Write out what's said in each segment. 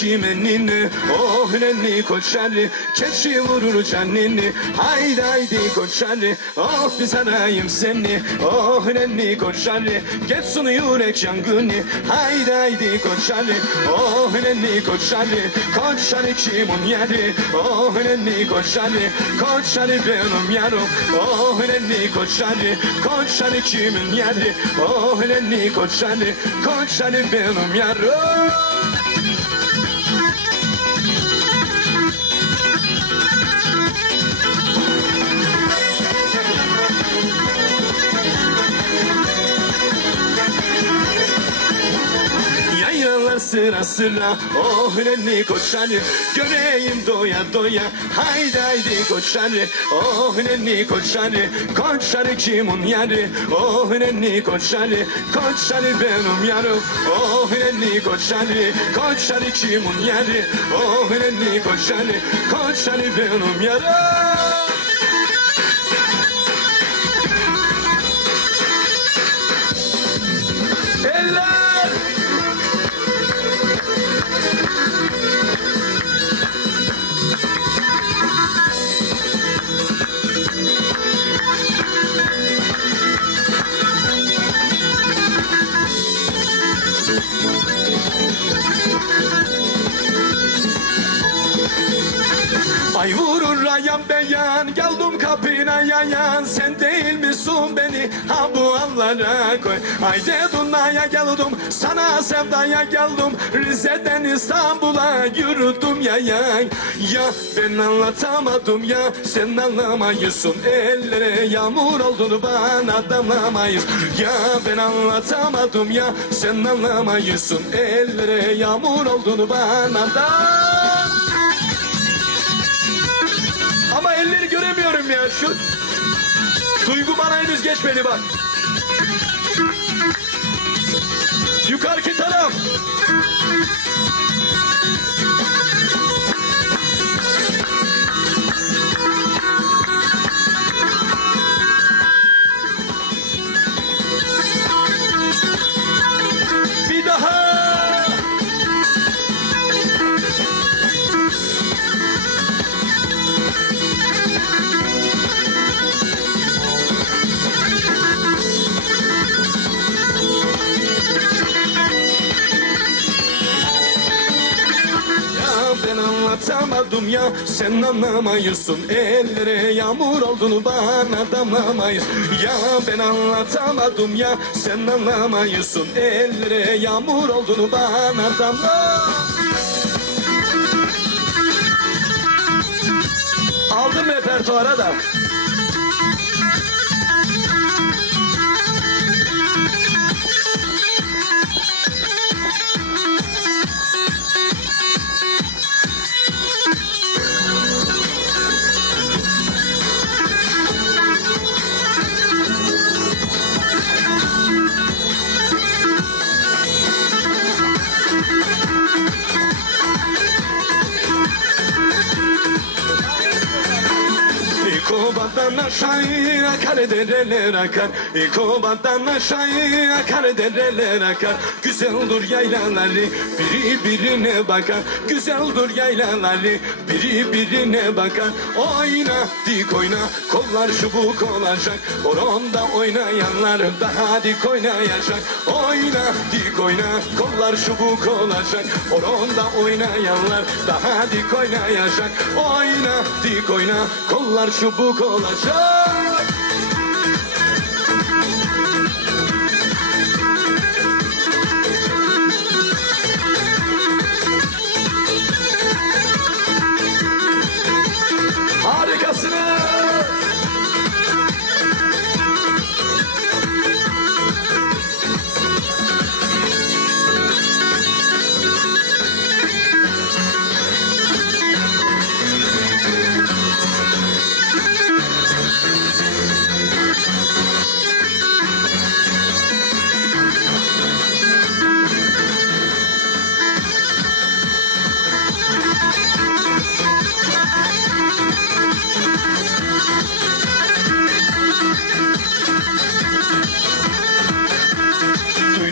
çimenini Oh nenni koçarı keçi vurur canini Haydi haydi koçarı Oh bir sarayım seni Oh nenni koçarı Geçsun yürek yangını Haydi haydi koçarı Oh nenni koçarı Koçarı kimin yeri Oh nenni koçarı Koçarı benim yarım Oh nenni koçarı Koçarı kimin yeri Oh nenni koçarı Koçarı benim yarım sıra sıra. Oh nenni koçarı Göreyim doya doya. Haydi haydi koçarı Oh nenni koçarı Koçarı kimin yarı Oh nenni koçarı Koçarı benim yarım. Oh nenni koçarı Koçarı kimin yarı Oh nenni koçarı Koçarı benim yarım beyan Geldim kapına yayan Sen değil misin beni? Ha bu anlara koy. Ay Duna'ya geldim Sana sevdaya geldim. Rize'den İstanbul'a yürüdüm yayan Ya. Ben anlatamadım ya Sen anlamayısın. Ellere yağmur olduğunu bana damlamayız. Ya ben anlatamadım ya Sen anlamayısın. Ellere yağmur olduğunu bana da ya şu. Duygu bana henüz geçmedi bak. Yukarıki ya sen anlamayısın Ellere yağmur olduğunu bana damlamayız Ya ben anlatamadım ya sen anlamayısın Ellere yağmur olduğunu bana damla Aldım repertuara da İkobadan aşağıya akar dereler akar. İkobadan aşağıya akar dereler akar. Güzeldir yaylaları biri birine bakar. Güzeldir yaylaları biri birine bakar. Oyna dik oyna kollar çubuk olacak Horonda oynayanlar daha dik oynayacak Oyna dik oyna kollar çubuk olacak Horonda oynayanlar daha dik oynayacak Oyna dik oyna kollar çubuk olacak Harikasınız.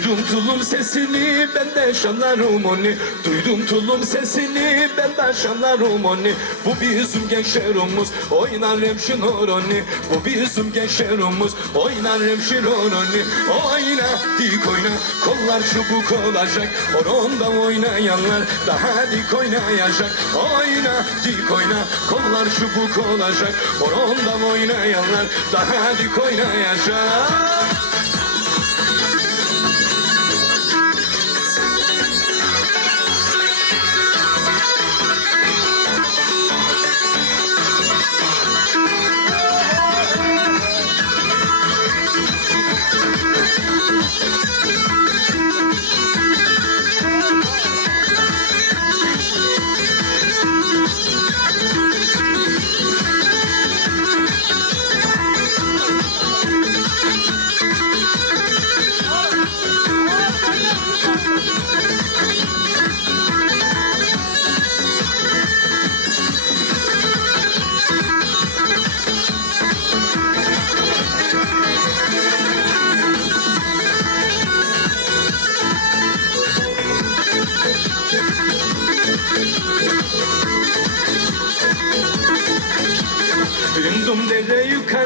Duydum tulum sesini ben de şanlarım onu Duydum tulum sesini ben de şanlarım onu Bu bizim gençlerimiz oynar remşin oroni. Bu bizim gençlerimiz oynar remşin oroni. Oyna dik oyna kollar çubuk olacak. Horonda oynayanlar daha dik oynayacak. Oyna dik oyna kollar çubuk olacak. Horonda oynayanlar daha dik oynayacak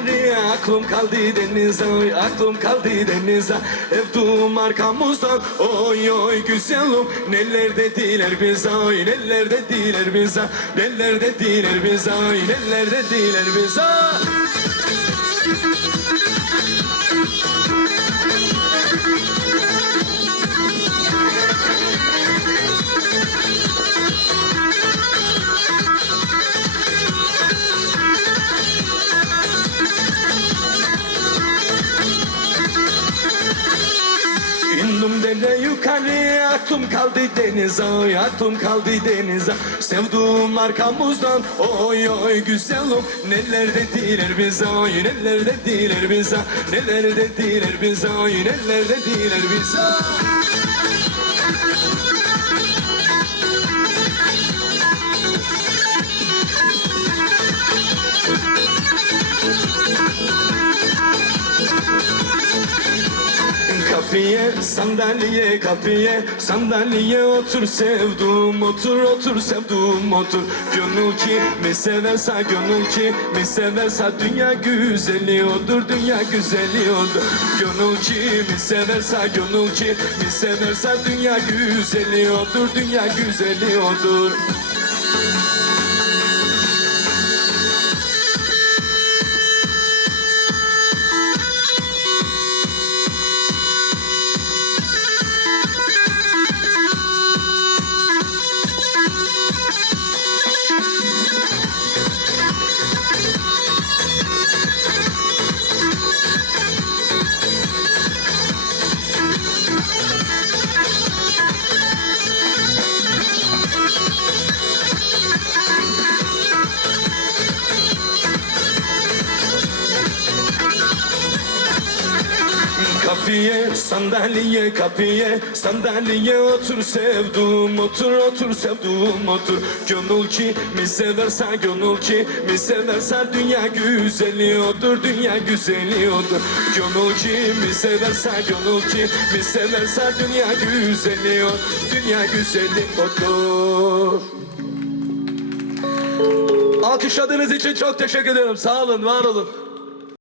yukarıya aklım kaldı denize oy aklım kaldı denize. Evdum arkamızdan oy oy güzelim. Neler dediler bize oy neler dediler bize. Neler dediler bize oy neler dediler bize aklım kaldı denize aklım kaldı denize Sevduğum arkamızdan oy oy güzelim Neler dediler bize oy neler dediler bize. Neler dediler bize oy neler dediler bize Kapıya sandalye kapıya sandalye otur sevdum otur otur sevdum otur. Gönül ki mi severse gönül ki mi severse. Dünya güzeli odur dünya güzeli odur. Gönül ki mi severse gönül ki mi severse. Dünya güzeli odur dünya güzeli odur Kapıya sandalye kapıya sandalye otur sevdum otur otur sevdum otur Gönül ki mi severse gönül ki mi severse dünya güzeli odur dünya güzeli odur Gönül ki mi severse gönül ki mi severse dünya güzeli odur dünya güzeli odur Alkışladığınız için çok teşekkür ederim. Sağ olun, var olun.